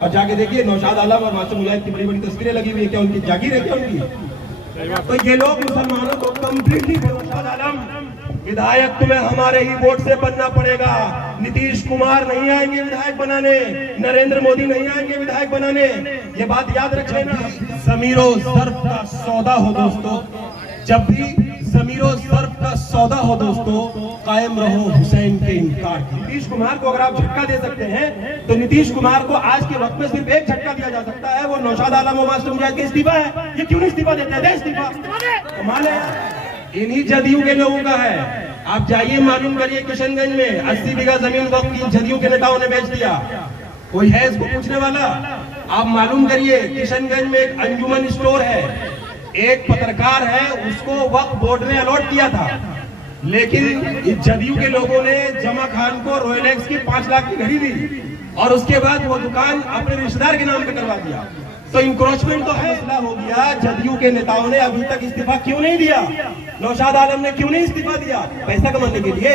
और जाके देखिए नौशाद आलम और मासूम मुजाहिद की बड़ी बड़ी तस्वीरें लगी हुई है। क्या उनकी जागीर है क्या उनकी? तो ये लोग मुसलमानों को कम्प्लीटली नौशाद आलम विधायक तुम्हें हमारे ही वोट से बनना पड़ेगा। नीतीश कुमार नहीं आएंगे विधायक बनाने, नरेंद्र मोदी नहीं आएंगे विधायक बनाने, ये बात याद रखें ना। ज़मीरो ज़र्फ का सौदा हो दोस्तों, जब भी ज़मीरो ज़र्फ का सौदा हो दोस्तों, कायम रहो हुसैन के इनकार की। नीतीश कुमार को अगर आप झटका दे सकते हैं तो नीतीश कुमार को आज के वक्त में सिर्फ एक झटका दिया जा सकता है, वो नौशाद आलम और मासूम मुजाहिद का इस्तीफा है। ये क्यों नहीं इस्तीफा देते हैं? इस्तीफा कमाल है, इन्हीं जदयू के लोगों का है। आप जाइए मालूम करिए, किशनगंज में 80 बीघा जमीन वक्त की जदयू के नेताओं ने बेच दिया। कोई है इसको पूछने वाला? आप मालूम करिए, किशनगंज में एक अंजुमन स्टोर है, एक पत्रकार है, उसको वक्त बोर्ड ने अलॉट किया था, लेकिन जदयू के लोगों ने जमा खान को रोलेक्स की 5 लाख की घड़ी दी और उसके बाद वो दुकान अपने रिश्तेदार के नाम पे करवा दिया। तो इंक्रोचमेंट तो है, मसला हो गया। जदयू के नेताओं ने अभी तक इस्तीफा क्यों नहीं दिया? नौशाद आलम ने क्यों नहीं इस्तीफा दिया? पैसा कमाने के लिए।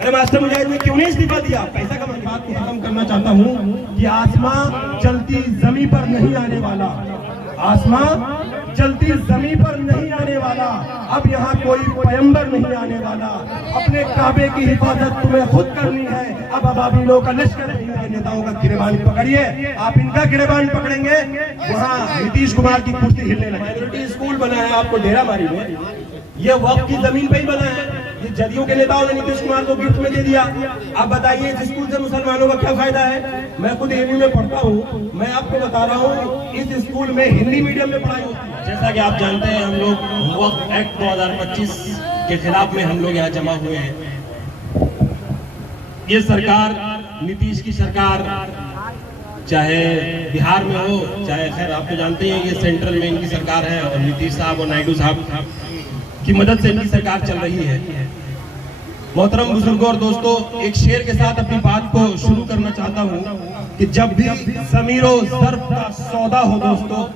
अरे मास्टर मुजाहिद ने क्यों नहीं इस्तीफा दिया? पैसा कमाने। बात को खत्म करना चाहता हूँ कि आसमां चलती जमीन पर नहीं आने वाला, आसमां चलती जमीन पर नहीं आने वाला। अब यहाँ कोई पैगंबर नहीं आने वाला। अपने काबे की हिफाजत तुम्हें खुद करनी है। अब अबाबिलों का लश्कर नहीं है। नेताओं का गिरेबान पकड़िए, आप इनका गिरेबान पकड़ेंगे, वहाँ नीतीश कुमार की कुर्सी हिलने लगी। माइनॉरिटी स्कूल बना है आपको डेरा मारी में, ये वक्त की जमीन पे ही बना है। ये जदयू के नेताओं ने नीतीश कुमार को गिफ्ट में दे दिया। आप बताइए इस स्कूल से मुसलमानों का क्या फायदा है? मैं खुद एमयू में पढ़ता हूँ, मैं आपको बता रहा हूँ, इस स्कूल में हिंदी मीडियम में पढ़ाई होती है। जैसा कि आप जानते हैं, हम लोग वक्त एक्ट 2025 के खिलाफ में हम लोग यहाँ जमा हुए हैं। ये सरकार, नीतीश की सरकार, चाहे बिहार में हो, चाहे खैर आप तो जानते हैं ये सेंट्रल में इनकी सरकार है और नीतीश साहब और नायडू साहब की मदद से इनकी सरकार चल रही है। मोहतरम बुजुर्गों और दोस्तों, एक शेर के साथ अपनी बात को शुरू करना चाहता हूँ कि जब भी ज़मीरो ज़र्फ का सौदा हो दोस्तों,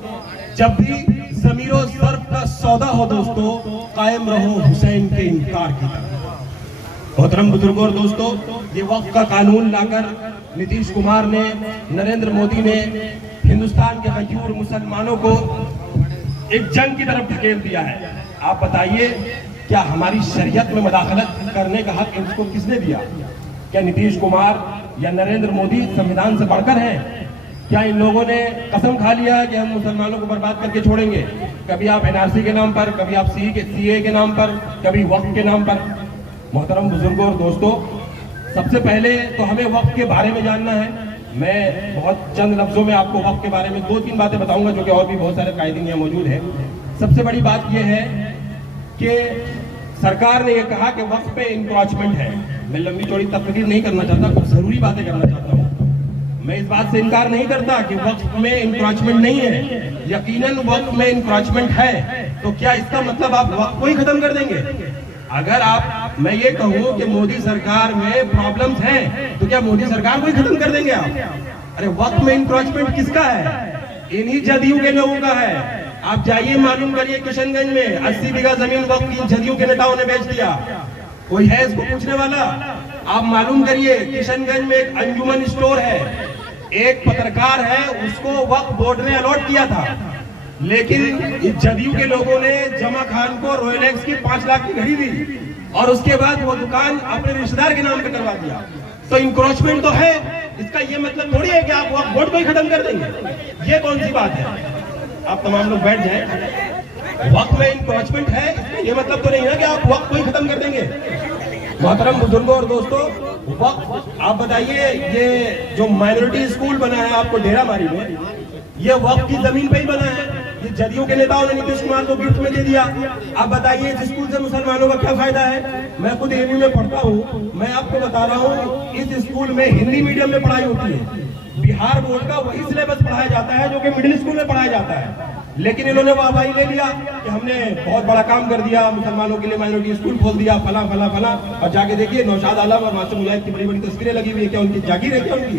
जब भी ज़मीरो ज़र्फ का सौदा हो दोस्तों, कायम रहो हुसैन के इनकार की तरफ। मोहतरम बुजुर्गों और दोस्तों, ये वक्त का कानून लाकर नीतीश कुमार ने, नरेंद्र मोदी ने हिंदुस्तान के मजबूर मुसलमानों को एक जंग की तरफ ढकेल दिया है। आप बताइए, क्या हमारी शरीयत में मदाखलत करने का हक इसको किसने दिया? क्या नीतीश कुमार या नरेंद्र मोदी संविधान से बढ़कर हैं? क्या इन लोगों ने कसम खा लिया है कि हम मुसलमानों को बर्बाद करके छोड़ेंगे? कभी आप एनआरसी के नाम पर, कभी आप सीए के नाम पर, कभी वक्त के नाम पर। मोहतरम बुजुर्गों और दोस्तों, सबसे पहले तो हमें वक्त के बारे में जानना है। मैं बहुत चंद लफ्जों में आपको वक्त के बारे में 2-3 बातें बताऊंगा, जो कि और भी बहुत सारे कायदे यहाँ मौजूद है। सबसे बड़ी बात यह है कि सरकार ने यह कहा कि वक्त पे इंक्रोचमेंट है। मैं लंबी चौड़ी तकरीर नहीं करना चाहता, कुछ जरूरी बातें करना चाहता हूँ। मैं इस बात से इनकार नहीं करता कि वक्त में इंक्रोचमेंट नहीं है, यकीनन वक्त में इंक्रोचमेंट है। तो क्या इसका मतलब आप वक्त को ही खत्म कर देंगे? अगर मैं ये कहूँ कि मोदी सरकार में प्रॉब्लम्स हैं, तो क्या मोदी सरकार को ही खत्म कर देंगे आप? अरे वक्त में इंक्रोचमेंट किसका है? इन्हीं जदयू के लोगों का है। आप जाइए मालूम करिए, किशनगंज में 80 बीघा जमीन वक्त की जदयू के नेताओं ने बेच दिया। कोई है इसको पूछने वाला? आप मालूम करिए, किशनगंज में एक अंजुमन स्टोर है, एक पत्रकार है, उसको वक्त बोर्ड ने अलॉट किया था, लेकिन जदयू के लोगों ने जमा खान को रोलेक्स की 5 लाख की घड़ी दी और उसके बाद वो दुकान अपने रिश्तेदार के नाम पे करवा दिया। तो इंक्रोचमेंट तो है, इसका ये मतलब थोड़ी है कि आप वक्त बोर्ड को ही खत्म कर देंगे। ये कौन सी बात है? आप तमाम लोग बैठ जाएं। वक्त में इंक्रोचमेंट है, इसका ये मतलब तो नहीं है कि आप वक्त को ही खत्म कर देंगे। मोहतरम बुजुर्गों और दोस्तों, वक्त, आप बताइए, ये जो माइनॉरिटी स्कूल बना है आपको डेरा मारी में, ये वक्त की जमीन पे ही बना है। ये जदयू के नेताओं ने नीतीश कुमार को गिफ्ट में दे दिया। आप बताइए इस स्कूल से मुसलमानों का क्या फायदा है? मैं खुद एमयू में पढ़ता हूँ, मैं आपको बता रहा हूँ, इस स्कूल में हिंदी मीडियम में पढ़ाई होती है। बिहार बोर्ड का वही सिलेबस पढ़ाया जाता है जो कि मिडिल स्कूल में पढ़ाया जाता है। लेकिन इन्होंने वाहवाही ले लिया कि हमने बहुत बड़ा काम कर दिया, मुसलमानों के लिए माइनॉरिटी स्कूल खोल दिया, फला फला फला। और जाके देखिए नौशाद आलम और मासूम मुजाहिद की बड़ी बड़ी तस्वीरें लगी हुई है। क्या उनकी जागीर है क्या उनकी?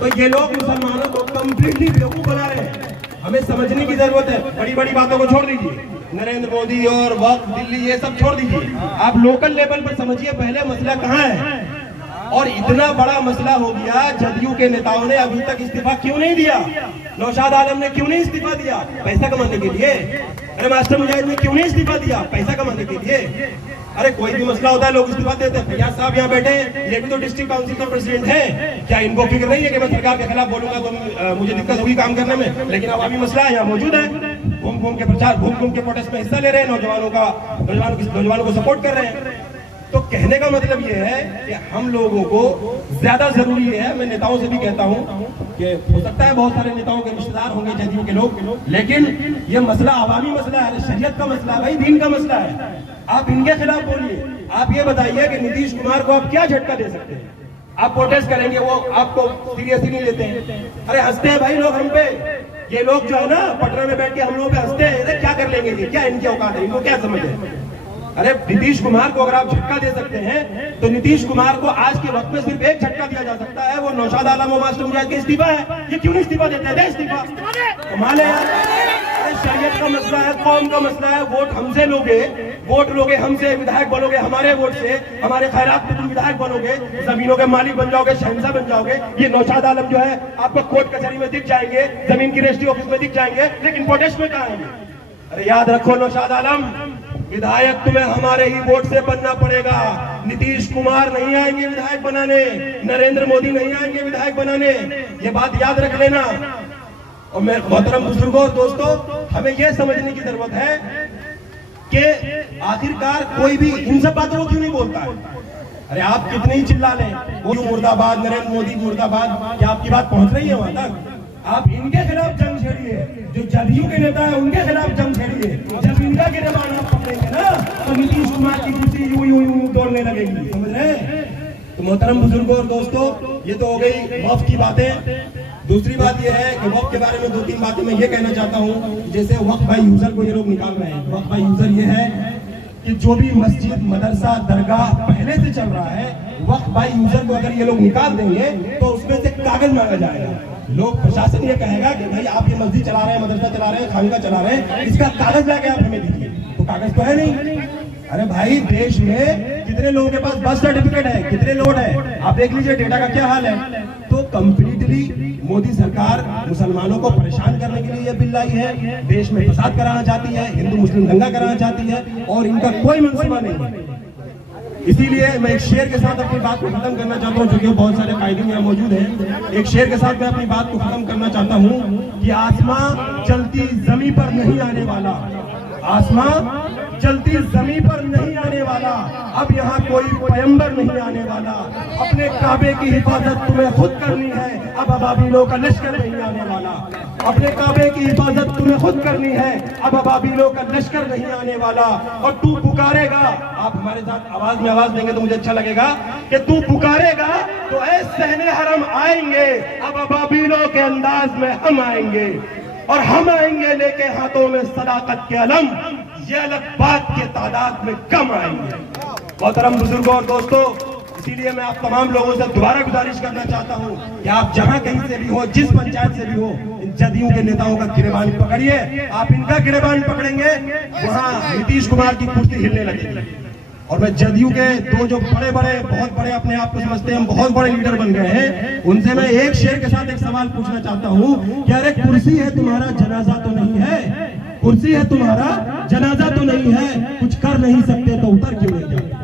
तो ये लोग मुसलमानों को कम्प्लीटली बेवकूफ बना रहे हैं। हमें समझने की जरूरत है। बड़ी बड़ी बातों को छोड़ दीजिए, नरेंद्र मोदी और वक्त, दिल्ली, ये सब छोड़ दीजिए। आप लोकल लेवल पर समझिए पहले मसला कहाँ है। और इतना बड़ा मसला हो गया, जदयू के नेताओं ने अभी तक इस्तीफा क्यों नहीं दिया? नौशाद आलम ने क्यों नहीं इस्तीफा दिया? पैसा कमाने के लिए। अरे मास्टर मुजाहिद ने क्यों नहीं इस्तीफा दिया? पैसा कमाने के लिए। अरे कोई भी मसला होता है लोग इस्तीफा देते हैं। फैयाज साहब यहाँ बैठे हैं, ये भी तो डिस्ट्रिक्ट काउंसिल के प्रेसिडेंट हैं। क्या इनको फिक्र नहीं है कि मैं सरकार के खिलाफ बोलूंगा तो मुझे दिक्कत होगी काम करने में? लेकिन अवामी मसला यहाँ मौजूद है, घूम घूम के प्रचार, घूम घूम के प्रोटेस्ट में हिस्सा ले रहे हैं, नौजवानों को सपोर्ट कर रहे हैं। तो कहने का मतलब ये है कि हम लोगों को ज्यादा जरूरी है, मैं नेताओं से भी कहता हूं कि हो सकता है बहुत सारे नेताओं के रिश्तेदार होंगे जदयू के लोग, लेकिन ये मसला अवामी मसला है, शरीयत का मसला है भाई, दीन का मसला है। आप इनके खिलाफ बोलिए। आप ये बताइए कि नीतीश कुमार को आप क्या झटका दे सकते हैं? आप प्रोटेस्ट करेंगे, वो आपको सीरियसली नहीं लेते हैं। अरे हंसते हैं भाई लोग हम पे। ये लोग जो है ना पटना में बैठ के हम लोगों पे हंसते हैं। अरे क्या कर लेंगे ये? क्या इनकी औकात है? इनको क्या समझ है? अरे नीतीश कुमार को अगर आप झटका दे सकते हैं तो नीतीश कुमार को आज के वक्त में सिर्फ एक झटका दिया जा सकता है, वो नौशाद आलम और मास्टर मुजाहिद के इस्तीफा है। ये क्यों नहीं इस्तीफा देते हैं? इस्तीफा कमाल है यार। शरीयत का मसला है, कौम का मसला है। वोट हमसे लोगे, वोट लोगे हमसे, विधायक बनोगे हमारे वोट से, हमारे खैरात पे तुम विधायक बनोगे, जमीनों के मालिक बन जाओगे, शहंशाह बन जाओगे। ये नौशाद आलम जो है आपको कोर्ट कचहरी में दिख जाएंगे, जमीन की रजिस्ट्री ऑफिस में दिख जाएंगे, लेकिन प्रोटेस्ट में कहाँ है? अरे याद रखो नौशाद आलम, विधायक तुम्हें हमारे ही वोट से बनना पड़ेगा। नीतीश कुमार नहीं आएंगे विधायक बनाने, नरेंद्र मोदी नहीं आएंगे विधायक बनाने, ये बात याद रख लेना। और मैं मोहतरम बुजुर्गों और दोस्तों, हमें यह समझने की जरूरत है कि आखिरकार कोई भी इन सब बातों को क्यों नहीं बोलता है। अरे आप कितने ही चिल्ला लें, वो मुर्दाबाद, नरेंद्र मोदी मुर्दाबाद, क्या आपकी बात पहुंच रही है वहां तक? आप इनके खिलाफ जंग छेड़िए, जो जदयू के नेता है उनके खिलाफ जंग छेड़िए। जब इनका गिरबान आप पकड़ेंगे ना तो नीतीश कुमार की कुर्सी यूं यूं यूं दौड़ने लगेगी, समझ रहे हैं? तो मोहतरम बुजुर्गों और दोस्तों, ये तो हो गई वक्फ की बातें। दूसरी बात यह है कि वक्फ के बारे में 2-3 बातें मैं ये कहना चाहता हूँ। जैसे वक्फ बाय यूजर को ये लोग निकाल रहे हैं। वक्फ बाय यूजर ये है कि जो भी मस्जिद, मदरसा, दरगाह पहले से चल रहा है, वक्फ बाय यूजर को अगर ये लोग निकाल देंगे तो उसमें से कागज मांगा जाएगा। लोग, प्रशासन ये कहेगा कि भाई आप ये मस्जिद चला रहे हैं, मदरसा चला रहे हैं, खानका चला रहे हैं, इसका कागज लाके आप हमें दीजिए। तो कागज तो है नहीं। अरे भाई देश में कितने लोगों के पास बर्थ सर्टिफिकेट है, कितने लोग है, आप देख लीजिए डेटा का क्या हाल है। तो कंप्लीटली मोदी सरकार मुसलमानों को परेशान करने के लिए यह बिल लाई है, देश में फसाद कराना चाहती है, हिंदू मुस्लिम दंगा कराना चाहती है, और इनका कोई मंसूबा नहीं है। इसीलिए मैं एक शेर के साथ अपनी बात को खत्म करना चाहता हूँ, क्योंकि बहुत सारे कायदे यहाँ मौजूद हैं। एक शेर के साथ मैं अपनी बात को खत्म करना चाहता हूँ कि आसमां चलती जमीन पर नहीं आने वाला, आसमां चलती जमीन पर नहीं आने वाला, अब यहाँ कोई पैगंबर नहीं आने वाला। अपने काबे की हिफाजत तुम्हें खुद करनी है, अब अबाबिलों का लश्कर नहीं आने वाला। अपने काबे की हिफाजत तुम्हें खुद करनी है, अब अबाबिलों का लश्कर नहीं आने वाला। और तू पुकारेगा, आप हमारे साथ आवाज में आवाज देंगे तो मुझे अच्छा लगेगा कि तू पुकारेगा तो ऐ सहने हरम आएंगे, अब अबाबिलों के अंदाज में हम आएंगे, और हम आएंगे लेके हाथों में सदाकत के अलम, ये अलग बात के तादाद में कम आएंगे। मोहतरम बुजुर्गों और दोस्तों, इसीलिए मैं आप तमाम लोगों से दोबारा गुजारिश करना चाहता हूं कि आप जहां कहीं से भी हो, जिस पंचायत से भी हो, इन जदयू के नेताओं का गिरबान पकड़िए। आप इनका गिरबान पकड़ेंगे, वहां नीतीश कुमार की कुर्सी हिलने लगेगी। और मैं जदयू के दो जो बड़े बड़े, बहुत बड़े अपने आप को समझते हैं, हम बहुत बड़े लीडर बन गए हैं, उनसे मैं एक शेर के साथ एक सवाल पूछना चाहता हूँ कि अरे कुर्सी है तुम्हारा, जनाजा तो नहीं है? कुर्सी है तुम्हारा, जनाजा तो नहीं है, कुछ कर नहीं सकते तो उतर क्यों नहीं जाते?